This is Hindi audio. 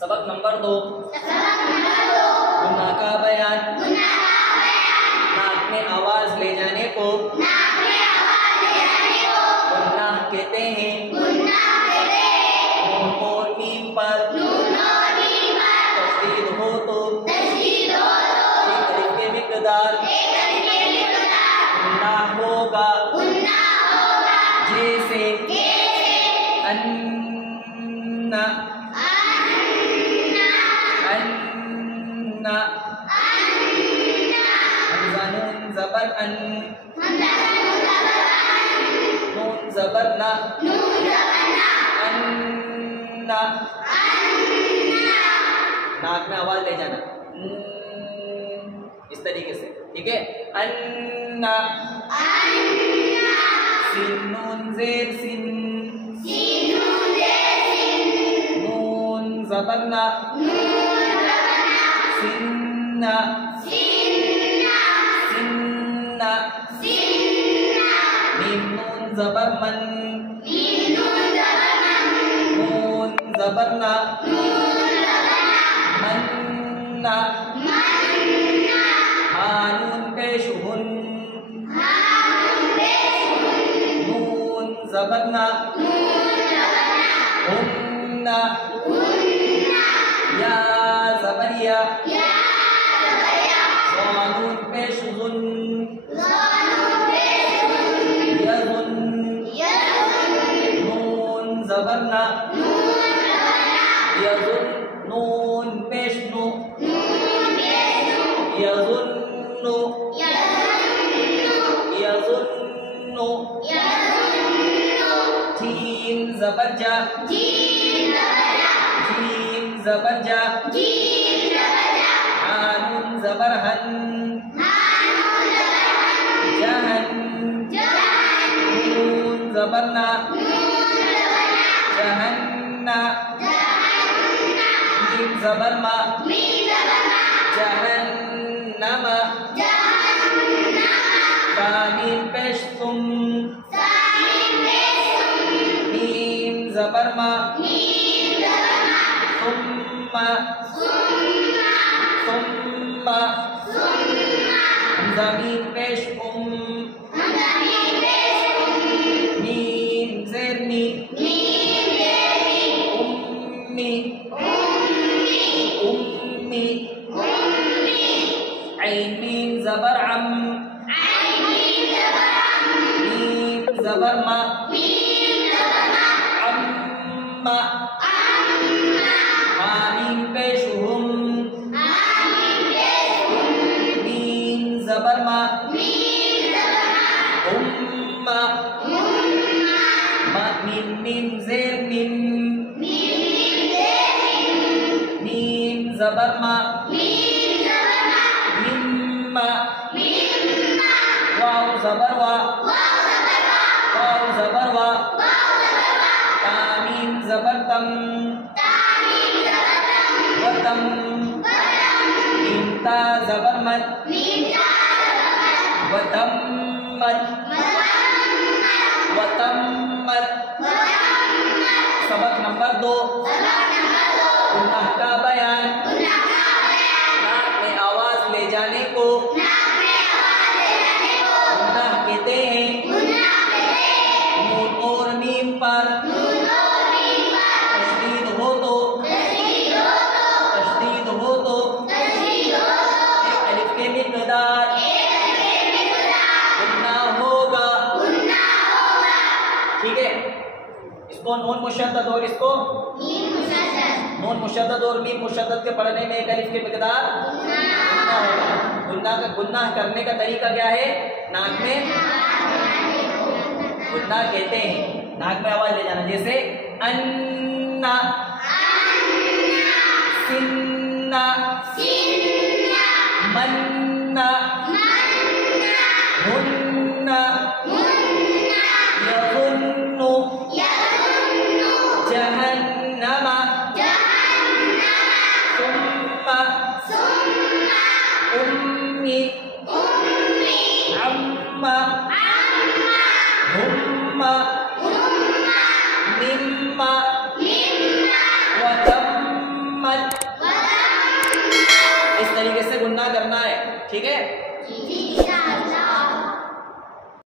सबक नंबर 2 गुनाह का बयान। नाक में आवाज ले जाने को गुनाह कहते हैं। नून और मीम पर तशदीद हो तो एक अलिफ के मिक़दार गुनाह होगा। जैसे अन्ना अन्ना हमज़ा नून ज़बर अन नून ज़बर ना अन्ना नाक में आवाज ले जाना इस तरीके से, ठीक है। अन्ना सिन नून ज़ेर सिन नून ज़बर ना सिन्ना सिन्ना मीम नून ज़बर मन नून ज़बर ना मन्ना हा नून पेश हुन नून ज़बर ना हुन्ना या ज़बर या ज़ानून पेश ज़ुन यज़ुन नून ज़बर ना यज़ुन नून पेश नु यज़ुन्नु यज़ुन्नु जीम ज़बर जा जीम ज़बर जा हानून ज़बर हन जहन नून ज़बर ना जहन्ना मीम ज़बर मा जहन्नमा मीम पेश तुम मीम ज़बर मा सुम्मा सुम्मा मीम पेश मीम ज़ेर मी उम्मी उम्मी ऐन मीम ज़बर अम मीम ज़बर मा अम्मा मीम पेश हुम मीम ज़बर मा उम्मा मीम मीम ज़ेर मिम मीम ज़बर मा मिम्मा वाव ज़बर वा वाव ज़बर वा मीम ज़बर तम वतम मीम ता ज़बर मत वतम्मत वतम्मत। सबक नंबर 2 गुनाह का बयान। नाक में आवाज ले जाने को गुनाह कहते हैं। नून और मीम पर तशदीद हो तो एक अलिफ के मिक़दार गुनाह होगा, ठीक है। इसको नून मुशद्दद और इसको नून मुशद्दद और मीम मुशद्दद के पढ़ने में एक अलिफ के मिक़दार गुनाह होगा। गुनाह करने का तरीका क्या है? नाक में गुनाह कहते हैं, नाक में आवाज ले जाना। जैसे अन्ना सिन्ना मन्ना हुन्ना यज़ुन्नु जहन्नमा सुम्मा उम्मी अम्मा हुम्मा मिम्मा